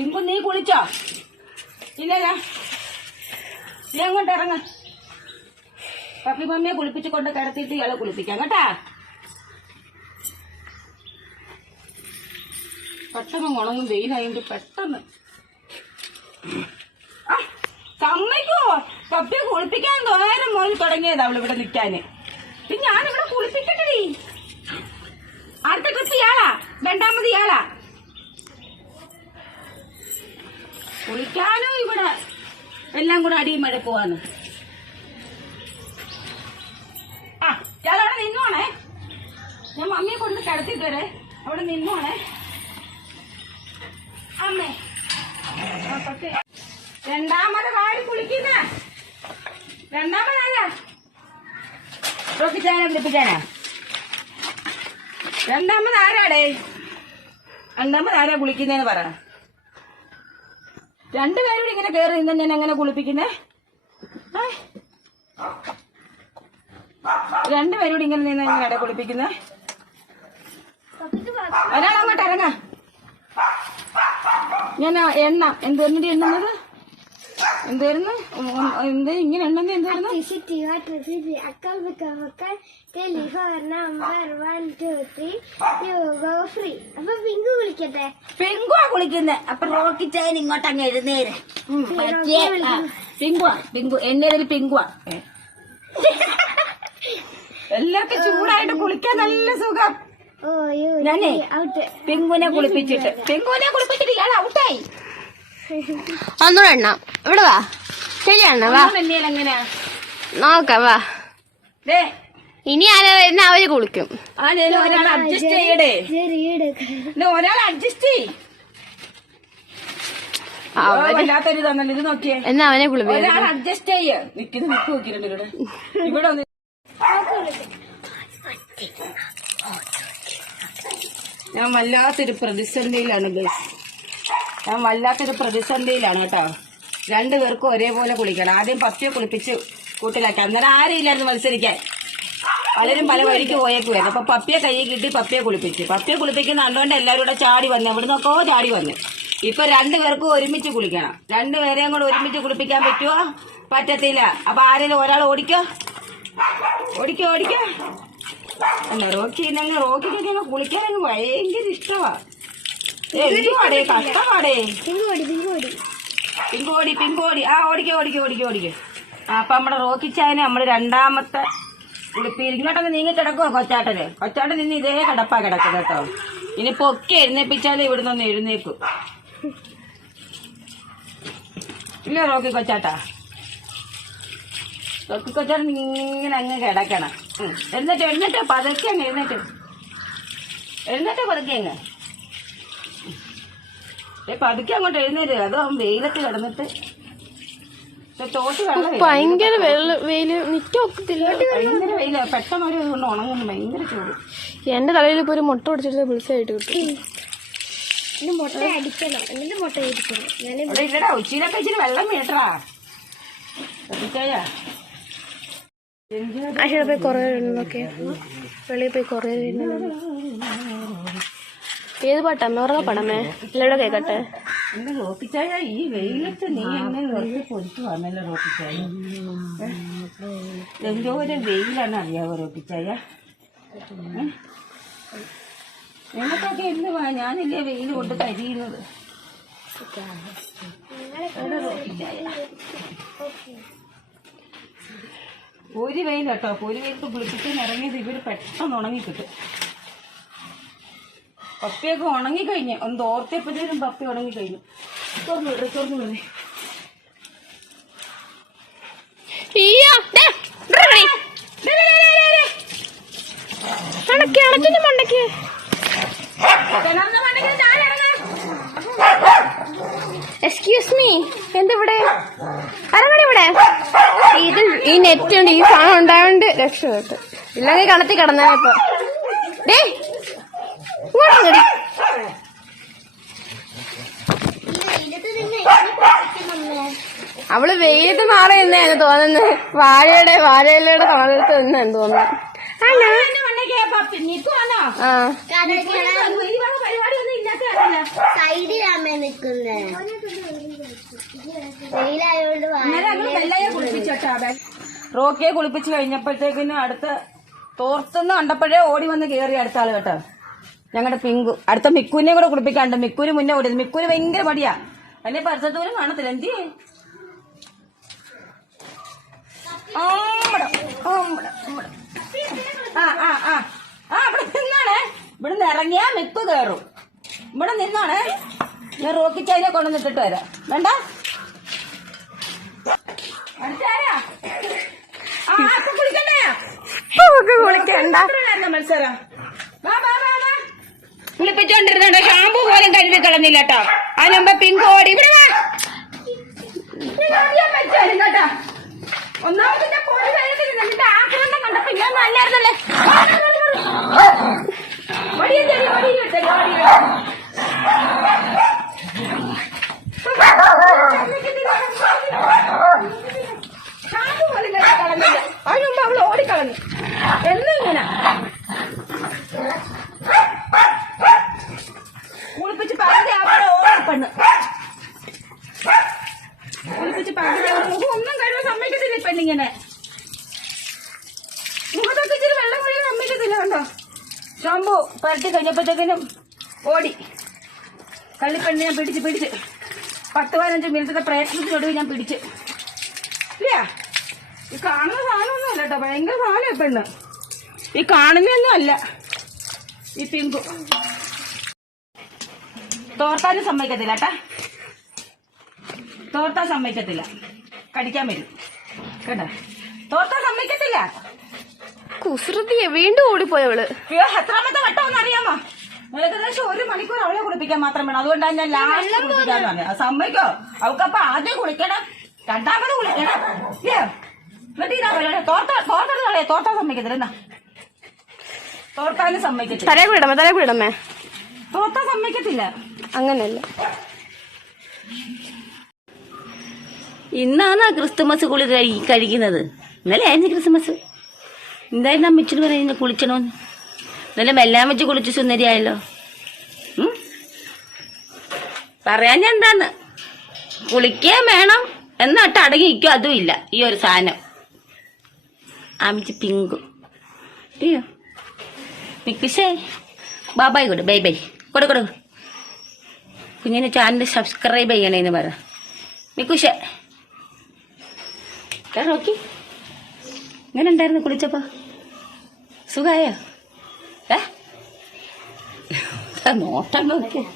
Pink നീ കുളിച്ചോ? ഇല്ലല്ലോ. നീ അങ്ങോട്ട് ഇറങ്ങ. പപ്പി മമ്മിയെ കുളിപ്പിച്ച് കൊണ്ട് കിടത്തിയിട്ട് ഇയാളെ കുളിപ്പിക്കാം കേട്ടാ? പെട്ടെന്ന് ഉണങ്ങും വെയിലായിട്ട് പെട്ടെന്ന്. ആ, സമ്മതിക്കോ? പപ്പിയെ കുളിപ്പിക്കാൻ തോന്നാനും മോളിൽ തുടങ്ങിയതാ അവൾ ഇവിടെ നിൽക്കാന്. പിന്നെ ഞാനിവിടെ കുളിപ്പിക്കട്ടെടി. അടുത്ത ട്രിപ്പ് ഇയാളാ. രണ്ടാമത് ഇയാളാ. കുളിക്കാനും ഇവിടെ എല്ലാം കൂടെ അടിയും മഴക്കുവാന്ന് ആ ഞാനവിടെ നിന്നോണേ. ഞാൻ മമ്മിയെ കൊണ്ട് കിടത്തിട്ട് വരെ അവിടെ നിന്നോണേ. അമ്മേ. രണ്ടാമത് വാടി കുളിക്കുന്ന. രണ്ടാമതല്ല രണ്ടാമത് ആരാടേ രണ്ടാമത് ആരാ കുളിക്കുന്നേന്ന് പറ. രണ്ടുപേരും ഇങ്ങനെ കയറി നിന്ന ഞാൻ എങ്ങനെ കുളിപ്പിക്കുന്നേ? രണ്ടുപേരും ഇങ്ങനെ നിന്ന് എങ്ങനെയാ കുളിപ്പിക്കുന്നേ? ഒരാളങ്ങോട്ട് ഇറങ്ങ. ഞാൻ എണ്ണ എണ്ണ എന്നിട്ട് എണ്ണുന്നത്? എന്തായിരുന്നു? എന്ത് ഇങ്ങനെ എന്തായിരുന്നു? ഫ്രീ അപ്പൊ പിങ്കുവാ റോക്കി ചായൻ ഇങ്ങോട്ട് അങ്ങ് എഴുന്നേരെ പിങ്കുവാ പിങ്കു എന്നെ പിങ്കുവാ എല്ലാവർക്കും ചൂടായിട്ട് കുളിക്കാൻ നല്ല സുഖം. ഞാനേ പിങ്കുവിനെ കുളിപ്പിച്ചിട്ട്. പിങ്കുവിനെ കുളിപ്പിച്ചിട്ട് ഒന്നുകൂടെ എണ്ണാം ഇവിടെ വാ. ശരിയാണ് വാ. നോക്കാം വാ. ദേ. ഇനി ആരാ വരുന്ന? അവർ കുളിക്കും. എന്നാ അവനെ അഡ്ജസ്റ്റ് ഇവിടെ. ഞാൻ വല്ലാത്തൊരു പ്രതിസന്ധിയിലാണ് ഗൈസ്. ഞാൻ വല്ലാത്തൊരു പ്രതിസന്ധിയിലാണ് കേട്ടോ. രണ്ടുപേർക്കും ഒരേപോലെ കുളിക്കണം. ആദ്യം പത്തിയെ കുളിപ്പിച്ച് കൂട്ടിലാക്കി. അന്നേരം ആരും ഇല്ലായിരുന്നു മത്സരിക്കാൻ. പലരും പല വഴിക്ക് പോയേക്കുമായിരുന്നു അപ്പോൾ പപ്പിയെ കയ്യിൽ കിട്ടി പപ്പിയെ കുളിപ്പിച്ചു. പപ്പിയെ കുളിപ്പിക്കുന്ന കണ്ടുകൊണ്ട് എല്ലാവരും കൂടെ ചാടി വന്നു. എവിടെ നിന്നൊക്കെ ചാടി വന്നു. ഇപ്പൊ രണ്ടുപേർക്കും ഒരുമിച്ച് കുളിക്കണം. രണ്ടുപേരെയും കൂടെ ഒരുമിച്ച് കുളിപ്പിക്കാൻ പറ്റുമോ പറ്റത്തില്ല. അപ്പൊ ആരെങ്കിലും ഒരാൾ ഓടിക്കോ? ഓടിക്കോ ഓടിക്കോ? റോക്കി ഇല്ലെങ്കിൽ റോക്കിക്കൊക്കെ കുളിക്കാൻ ഭയങ്കര ഇഷ്ടമാ എന്തുവാടേ കഷ്ടമാടേ പിങ്കോടി പിങ്കോടി. പിങ്കോടി പിങ്കോടി. ആ ഓടിക്കോ ഓടിക്കോ ഓടിക്കോ ഓടിക്കോ. ആ അപ്പൊ നമ്മുടെ റോക്കിച്ചായനെ നമ്മൾ രണ്ടാമത്തെ ഉടുപ്പി ഇങ്ങോട്ടൊന്ന് നീങ്ങി കിടക്കുവോ കൊച്ചാട്ടന്? കൊച്ചാട്ടൻ നിന്ന് ഇതേ കിടപ്പാ കിടക്കുന്നത് കേട്ടോ. ഇനിയിപ്പോ ഒക്കെ എഴുന്നേപ്പിച്ചാലേ ഇവിടുന്ന് ഒന്ന് എഴുന്നേക്കും. ഇല്ല റോക്കി കൊച്ചാട്ടാ? റോക്കി കൊച്ചാട്ടൻ ഇങ്ങനെ അങ്ങ് കിടക്കണം. എഴുന്നേറ്റ് എഴുന്നേറ്റ് പതുക്കെ അങ്ങ് എഴുന്നേറ്റ്. എഴുന്നേറ്റ് പതുക്കെ അങ്ങ്. പതുക്കെ അങ്ങോട്ട് എഴുന്നേര്. അതോ അവൻ വെയിലത്ത് കിടന്നിട്ട്. ഭയങ്കര വെള്ള വെയിൽ നിക്കൊക്കത്തില്ല ഭയങ്കര വെയില. പെട്ടെന്ന് ഒരു കൊണ്ട് ഉണങ്ങുന്നു ഭയങ്കര ചൂട്. എന്റെ തലയിൽ ഇപ്പൊ ഒരു മുട്ട പിടിച്ചിട്ട് വിളിച്ചായിട്ട് കിട്ടും. മുട്ട അടിക്കണം. എന്നിട്ട് മുട്ട ഇല്ലടാ ഉച്ചയിലൊക്കെ ഇച്ചിരി വെള്ളം ആശയുടെ പോയി കൊറേ വരുന്നതൊക്കെ വെളിയിൽ പോയി കൊറേ ഏത് പാട്ടമ്മേ ഉറങ്ങ പടമേ. എല്ലാവരും കേക്കട്ടെ എന്റെ ഒരു വെയിലാണ് അറിയാവോ റോപ്പിച്ചായ? നിങ്ങൾക്കൊക്കെ എന്ത് വാ? ഞാനില്ലേ വെയിൽ കൊണ്ട് കരിയുന്നത് ഒരു വെയിൽ ഒരു വെയിലത്ത് കുളിപ്പിക്കാൻ ഇറങ്ങിയത് ഇവർ പെട്ടെന്ന് ഉണങ്ങി കിട്ടും പപ്പയൊക്കെ കഴിഞ്ഞു ഒന്ന് തോർത്തിയപ്പോഴത്തേനും ഉണങ്ങി കഴിഞ്ഞു തുറന്നു വിടേ തുറന്നു വിടേ. അണക്കിന്റെ മണ്ടയ്ക്ക്. എക്സ്ക്യൂസ് മീ എന്തിവിടെ? അരമണി ഇവിടെ. ഇത് ഈ നെറ്റ് ഉണ്ട് ഈ സാധനം ഉണ്ടായോണ്ട് രക്ഷപ്പെട്ടു. ഇല്ലെങ്കിൽ കണത്തി കിടന്നേനപ്പൊ ഡേ ഇങ്ങോട്ട് വന്നെടി. അവൾ വെയിലത്ത് മാറി നിന്നു തോന്നുന്നു. വാഴയുടെ വാഴയിലയുടെ തണലത്ത് നിന്നു തോന്നുന്നു. മെല്ലയെ കുളിപ്പിച്ചോട്ടാ റോക്കിയെ കുളിപ്പിച്ച് കഴിഞ്ഞപ്പോഴത്തേക്കിന് അടുത്ത് തോർത്തുനിന്ന് കണ്ടപ്പോഴേ ഓടി വന്ന് കയറി അടുത്ത ആൾ കേട്ടോ. ഞങ്ങളുടെ പിങ്കു അടുത്ത മിക്കുനെ കൂടെ കുളിപ്പിക്കാണ്ട്. മിക്കുവിന് മുന്നേ ഓടിയത് മിക്കുവിന് ഭയങ്കര മടിയാ. അതിനെ പരിസരത്തോലും കാണത്തില്ല. എന്തി ആ ആ ആ. ആ ഇവിടെ നിന്നാണേ. ഇവിടെ നിന്ന് ഇറങ്ങിയാ മിക്കു കയറും ഇവിടെ നിന്നാണേ ഞാൻ റോക്കിച്ചതിനെ കൊണ്ടുവന്നിട്ടിട്ട് വരാം. വേണ്ട? കുളിക്കണ്ടേ? കുളിക്കണ്ട. മത്സരം വാ, വാ, വാ, വാ. കുളിപ്പിച്ചോണ്ടിരുന്നുണ്ട് ഷാമ്പു പോലും കഴുകി കളഞ്ഞില്ല കേട്ടോ അതിനുമ്പോ ഓടി ഇവിടെ വാ. ഇത് ആദ്യം വെച്ചാലും കേട്ടോ. ഒന്നാമത് ഞാൻ പോയി കഴിഞ്ഞിട്ട് നിന്റെ ആക്രമണം കണ്ടപ്പോ ഞാൻ നല്ലായിരുന്നല്ലേ വടിയും തരി വടിയും തരി വടിയും ഷാമ്പു പോലും കഴുകി കളഞ്ഞില്ല അതിനുമ്പോ അവൾ ഓടിക്കളഞ്ഞു എന്നും ഇങ്ങനെ കുളിപ്പിച്ച് പകുതി അവിടെ ഓടി പെണ്ണ് കുളിപ്പിച്ച് പകുതി മുഖം ഒന്നും കഴിവാൻ സമ്മതിക്കത്തില്ല പെണ്ണിങ്ങനെ മുഖത്തൊക്കെ കണ്ടോ? ഷാമ്പു പരട്ടി കഴിഞ്ഞപ്പോഴത്തേക്കിനും ഓടി. കള്ളിപ്പെണ്ണ് ഞാൻ പിടിച്ച് പിടിച്ച് പത്ത് പതിനഞ്ച് മിനിറ്റത്തെ പ്രയത്നത്തിനൊടുവിൽ ഞാൻ പിടിച്ച്. ഇല്ല. ഈ കാണുന്ന സാധനമൊന്നും അല്ല കേട്ടോ. ഭയങ്കര സാധനം പെണ്ണ്. ഈ കാണുന്നൊന്നും അല്ല. ഈ പിങ്കു. തോർത്താനും സമ്മതിക്കത്തില്ല കേട്ടാ. തോർത്താൻ സമ്മതിക്കത്തില്ല. കടിക്കാൻ വരും. കേട്ടോ? തോർത്താൻ സമ്മതിക്കത്തില്ല. കുസൃതിയെ വീണ്ടും ഓടിപ്പോയവൾ അയ്യോ എത്രാമത്തെ വട്ടം അറിയാമോ? ഏകദേശം ഒരു മണിക്കൂർ അവളെ കുളിപ്പിക്കാൻ മാത്രം വേണം. അതുകൊണ്ടാണ് ഞാൻ ലാസ്റ്റ് കുളിപ്പിക്കാന്ന് പറഞ്ഞത്. സമ്മതിക്കോ? അവൾക്കപ്പൊ ആദ്യം കുളിക്കണം. രണ്ടാമത് കുളിക്കണം. എന്നിട്ട് ഇതാ തോർത്ത തോർത്തത് കളയാ തോർത്താൻ സമ്മതിക്കത്തില്ല. എന്നാ? തോർത്താനും സമ്മതിക്കത്തില്ല. തലേ കൂടമേ തലേ കൂടമേ തോർത്താൻ സമ്മതിക്കത്തില്ല. അങ്ങനെയല്ല? ഇന്നാണ് ക്രിസ്തുമസ് കുളി കഴി- കഴിക്കുന്നത്. ഇന്നലെ ആയിരുന്നു ക്രിസ്മസ് എന്തായിരുന്നു അമ്മച്ചിന് പറയുന്നത് കുളിക്കണമെന്ന് ഇന്നലെ മെല്ലാൻ വെച്ച് കുളിച്ച് സുന്ദരിയായല്ലോ? പറയാൻ എന്താന്ന്? കുളിക്കാൻ വേണം എന്നിട്ട് അടങ്ങി നിൽക്കും അതും ഇല്ല. ഈ ഒരു സാധനം. അമ്മച്ചി പിങ്കു. അയ്യോ മിക്കുസേ ബാബായ് കൊടു. Bye bye. കൊടു കൊടു. കുഞ്ഞിന് ചാനൽ സബ്സ്ക്രൈബ് ചെയ്യണേന്ന് പറ. മിക്കുഷേ നോക്കി. ഇങ്ങനെ ഉണ്ടായിരുന്നു കുളിച്ചപ്പോ. സുഖായോ? ഏ നോട്ടം നോക്കി.